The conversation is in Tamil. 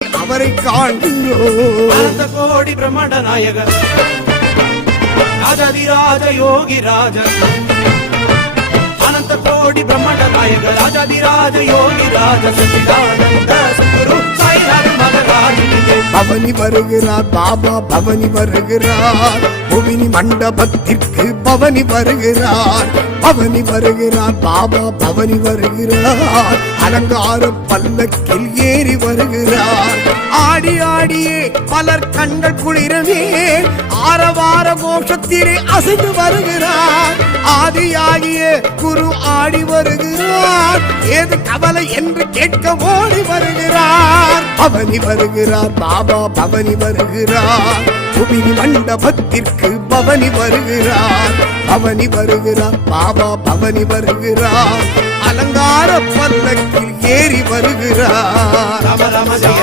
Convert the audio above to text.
அவரை காண்கிறோம். கோடி பிரம்மாண்ட நாயகர் ராஜாதிராஜ யோகி ராஜ, அனந்த கோடி பிரம்மாண்ட நாயகர் ராஜாதிராஜ யோகி ராஜ, சச்சிதானந்த சத்குரு சாய்நாத மகராஜ். பவனி வருகிறார் பாபா, பவனி வருகிறார். புவினி மண்டபத்திற்கு பவனி வருகிறார். பவனி வருகிறார் பாபா, பவனி வருகிறார். அலங்கார பல்லக்கில் ஏறி வருகிறார். ஆடி ஆடியே பலர் கண்கள் குளிரவே ஆரவார கோஷத்திலே அசைந்து வருகிறார். ஆதியாகிய குரு ஆடி வருகிறார். ஏது கவலை என்று கேட்க ஓடி வருகிறார். பவனி வருகிறார் பாபா, பவனி வருகிறார். புவினி மண்டபத்திற்கு பவனி வருகிறார். பவனி வருகிறார் பாபா, பவனி வருகிறார். அலங்கார பல்லக்கில் ஏறி வருகிறார். ராம ராம ஜெய